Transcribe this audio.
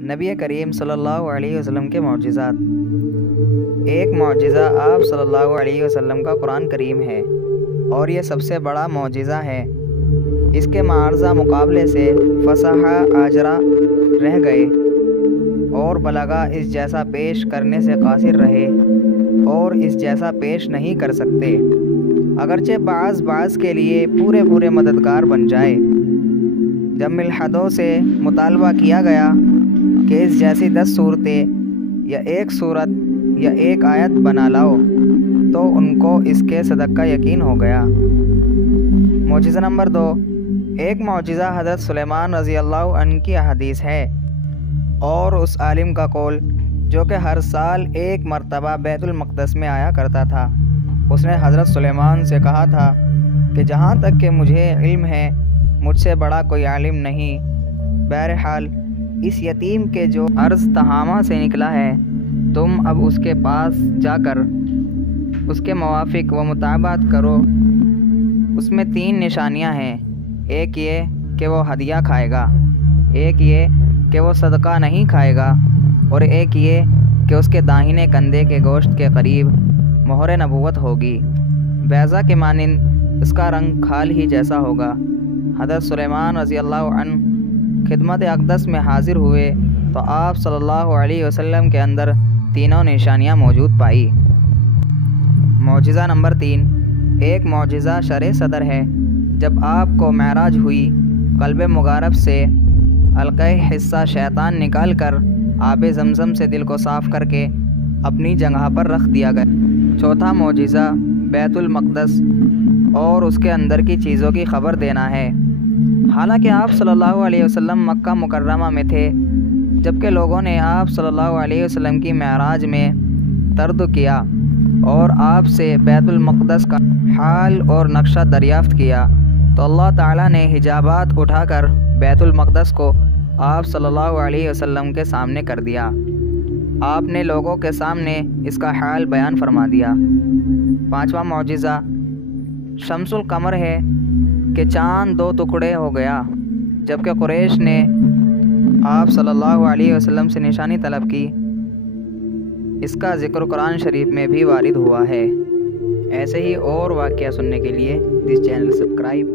نبی کریم صلی اللہ علیہ وسلم کے معجزات۔ ایک معجزہ آپ صلی اللہ علیہ وسلم کا قرآن کریم ہے اور یہ سب سے بڑا معجزہ ہے۔ اس کے معارضہ مقابلے سے فصاحہ آجرا رہ گئے اور بلاغہ اس جیسا پیش کرنے سے قاصر رہے اور اس جیسا پیش نہیں کر سکتے، اگرچہ بعض کے لیے پورے مددگار بن جائے۔ جب ملحدوں سے مطالبہ کیا گیا کہ اس جیسی 10 صورتیں یا ایک صورت یا ایک آیت بنا لاؤ تو ان کو اس کے صدق کا یقین ہو گیا۔ معجزہ نمبر 2۔ ایک معجزہ حضرت سلیمان رضی اللہ عنہ کی حدیث ہے اور اس عالم کا قول جو کہ ہر سال ایک مرتبہ بیت المقدس میں آیا کرتا تھا۔ اس نے حضرت سلیمان سے کہا تھا کہ جہاں تک کہ مجھے علم ہے مجھ سے بڑا کوئی عالم نہیں۔ بہرحال اس یتیم کے جو عرض تہامہ سے نکلا ہے تم اب اس کے پاس جا کر اس کے موافق و مطابقت کرو۔ اس میں 3 نشانیاں ہیں، ایک یہ کہ وہ ہدیہ کھائے گا، ایک یہ کہ وہ صدقہ نہیں کھائے گا، اور ایک یہ کہ اس کے داہنے کندھے کے گوشت کے قریب مہر نبوت ہوگی، بیضہ کے مانند اس کا رنگ کھال ہی جیسا ہوگا۔ حضرت سلیمان رضی اللہ عنہ خدمت اقدس میں حاضر ہوئے تو آپ صلی اللہ علیہ وسلم کے اندر تینوں نشانیاں موجود پائی۔ معجزہ نمبر 3۔ ایک معجزہ شرع صدر ہے۔ جب آپ کو معراج ہوئی، قلب مغارب سے القیح حصہ شیطان نکال کر آب زمزم سے دل کو صاف کر کے اپنی جگہ پر رکھ دیا گیا۔ چوتھا معجزہ بیت المقدس اور اس کے اندر کی چیزوں کی خبر دینا ہے۔ حالانکہ آپ صلی اللہ علیہ وسلم مکہ مکرمہ میں تھے، جبکہ لوگوں نے آپ صلی اللہ علیہ وسلم کی معراج میں طرد کیا اور آپ سے بیت المقدس کا حال اور نقشہ دریافت کیا، تو اللہ تعالیٰ نے حجابات اٹھا کر بیت المقدس کو آپ صلی اللہ علیہ وسلم کے سامنے کر دیا۔ آپ نے لوگوں کے سامنے اس کا حال بیان فرما دیا۔ پانچواں معجزہ شمس القمر ہے کہ چاند 2 ٹکڑے ہو گیا، جبکہ قریش نے آپ صلی اللہ علیہ وسلم سے نشانی طلب کی۔ اس کا ذکر قرآن شریف میں بھی وارد ہوا ہے۔ ایسے ہی اور واقعہ سننے کے لیے اس چینل سبسکرائب